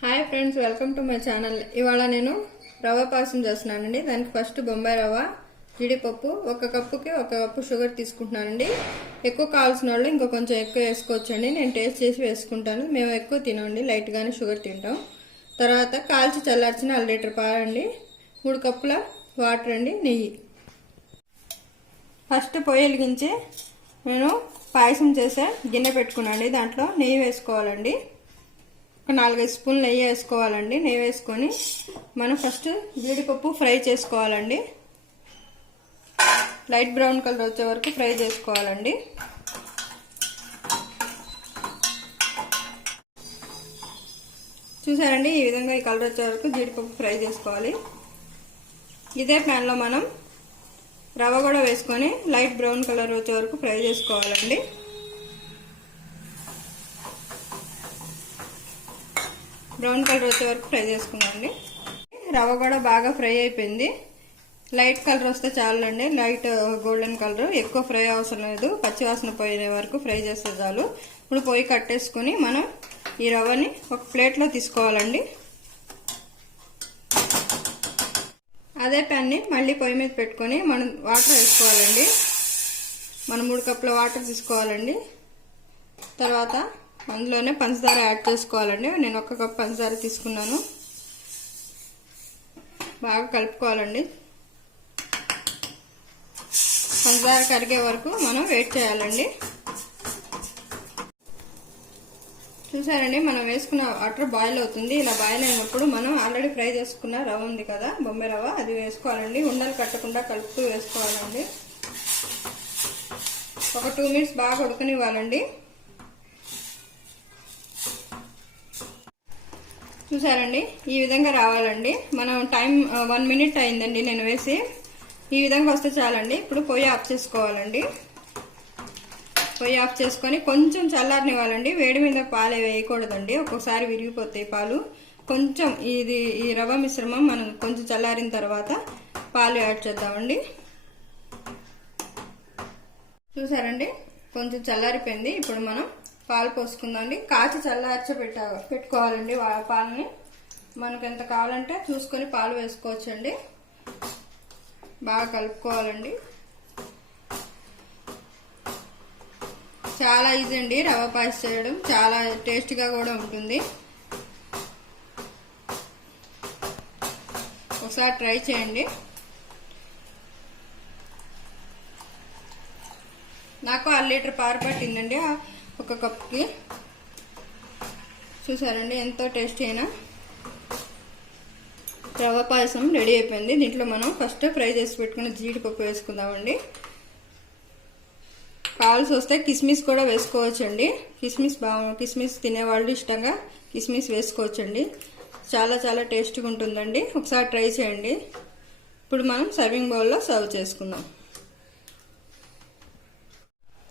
Hi friends, welcome to my channel. ఇవాళ నేను రవ్వ పాయసం చేస్తున్నానండి. దానికి ఫస్ట్ బొంబాయి రవ్వ, జీడిపప్పు, ఒక కప్పుకి ఒక కప్పు షుగర్ తీసుకుంటున్నానండి. ఎక్కువ కావాల్సిన వాళ్ళు ఇంకో కొంచెం ఎక్కువ వేసుకోవచ్చండి. నేను టేస్ట్ చేసి వేసుకుంటాను. మేము ఎక్కువ తినండి, లైట్గానే షుగర్ తింటాం. తర్వాత కాల్చి చల్లార్చిన 1 లీటర్ పాలు అండి, 3 కప్పుల వాటర్ అండి, నెయ్యి. ఫస్ట్ పొయ్యి వెలిగించి నేను పాయసం చేసే గిన్నె పెట్టుకున్నాండి. దాంట్లో నెయ్యి వేసుకోవాలండి. ఒక 4-5 స్పూన్లు నెయ్యి వేసుకోవాలండి. నెయ్యి వేసుకొని మనం ఫస్ట్ జీడిపప్పు ఫ్రై చేసుకోవాలండి. లైట్ బ్రౌన్ కలర్ వచ్చే వరకు ఫ్రై చేసుకోవాలండి. చూసారండి, ఈ విధంగా ఈ కలర్ వచ్చే వరకు జీడిపప్పు ఫ్రై చేసుకోవాలి. ఇదే ప్యాన్లో మనం రవ్వ కూడా వేసుకొని లైట్ బ్రౌన్ కలర్ వచ్చే వరకు ఫ్రై చేసుకోవాలండి. బ్రౌన్ కలర్ వచ్చే వరకు ఫ్రై చేసుకుందామండి. రవ్వ కూడా బాగా ఫ్రై అయిపోయింది. లైట్ కలర్ వస్తే చాలండి, లైట్ గోల్డెన్ కలర్. ఎక్కువ ఫ్రై అవసరం లేదు, పచ్చివాసన పోయే వరకు ఫ్రై చేస్తే చాలు. ఇప్పుడు పొయ్యి కట్టేసుకుని మనం ఈ రవ్వని ఒక ప్లేట్లో తీసుకోవాలండి. అదే ప్యాన్ని మళ్ళీ పొయ్యి మీద పెట్టుకొని మనం వాటర్ వేసుకోవాలండి. మనం 3 కప్పుల వాటర్ తీసుకోవాలండి. తర్వాత అందులోనే పంచదార యాడ్ చేసుకోవాలండి. నేను 1 కప్ పంచదార తీసుకున్నాను. బాగా కలుపుకోవాలండి. పంచదార కరిగే వరకు మనం వెయిట్ చేయాలండి. చూసారండి, మనం వేసుకున్న వాటర్ బాయిల్ అవుతుంది. ఇలా బాయిల్ అయినప్పుడు మనం ఆల్రెడీ ఫ్రై చేసుకున్న రవ్వ ఉంది కదా, బొంబాయి రవ్వ, అది వేసుకోవాలండి. ఉండలు కట్టకుండా కలుపుతూ వేసుకోవాలండి. ఒక 2 మినిట్స్ బాగా ఉడకనివ్వాలండి. చూసారండి, ఈ విధంగా రావాలండి. మనం టైం 1 మినిట్ అయిందండి నేను వేసి. ఈ విధంగా వస్తే చాలండి. ఇప్పుడు పొయ్యి ఆఫ్ చేసుకోవాలండి. పొయ్యి ఆఫ్ చేసుకొని కొంచెం చల్లారనివ్వాలండి. వేడి మీద పాలు వేయకూడదండి, ఒక్కొక్కసారి విరిగిపోతాయి పాలు. కొంచెం ఈ రవ్వ మిశ్రమం మనం కొంచెం చల్లారిన తర్వాత పాలు యాడ్ చేద్దామండి. చూసారండి, కొంచెం చల్లారిపోయింది. ఇప్పుడు మనం పాలు పోసుకుందామండి. కాచి పెట్టుకోవాలండి పాలని. మనకు ఎంత కావాలంటే చూసుకొని పాలు వేసుకోవచ్చండి. బాగా కలుపుకోవాలండి. చాలా ఈజీ అండి రవ్వ పాయసం చేయడం, చాలా టేస్టీగా కూడా ఉంటుంది. ఒకసారి ట్రై చేయండి. నాకు 1 లీటర్ పాలు పట్టిందండి ఒక కప్కి. చూసారండి, ఎంతో టేస్టీ అయినా రవ్వ పాయసం రెడీ అయిపోయింది. దీంట్లో మనం ఫస్ట్ ఫ్రై చేసి పెట్టుకున్న జీడిపప్పు వేసుకుందామండి. కావాల్సి వస్తే కిస్మిస్ కూడా వేసుకోవచ్చండి. కిస్మిస్ తినేవాళ్ళు ఇష్టంగా కిస్మిస్ వేసుకోవచ్చండి. చాలా చాలా టేస్టీగా ఉంటుందండి. ఒకసారి ట్రై చేయండి. ఇప్పుడు మనం సర్వింగ్ బౌల్లో సర్వ్ చేసుకుందాం.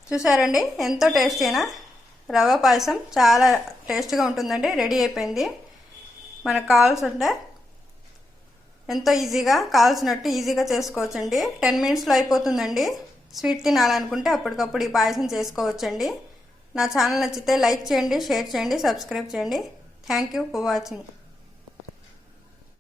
చూసారండి, ఎంతో టేస్టీ అయినా రవ్వ పాయసం చాలా టేస్ట్గా ఉంటుందండి. రెడీ అయిపోయింది. మనకు కావాల్సింటే ఎంతో ఈజీగా కావాల్సినట్టు ఈజీగా చేసుకోవచ్చండి. 10 మినిట్స్లో అయిపోతుందండి. స్వీట్ తినాలనుకుంటే అప్పటికప్పుడు ఈ పాయసం చేసుకోవచ్చండి. నా ఛానల్ నచ్చితే లైక్ చేయండి, షేర్ చేయండి, సబ్స్క్రైబ్ చేయండి. Thank you for watching.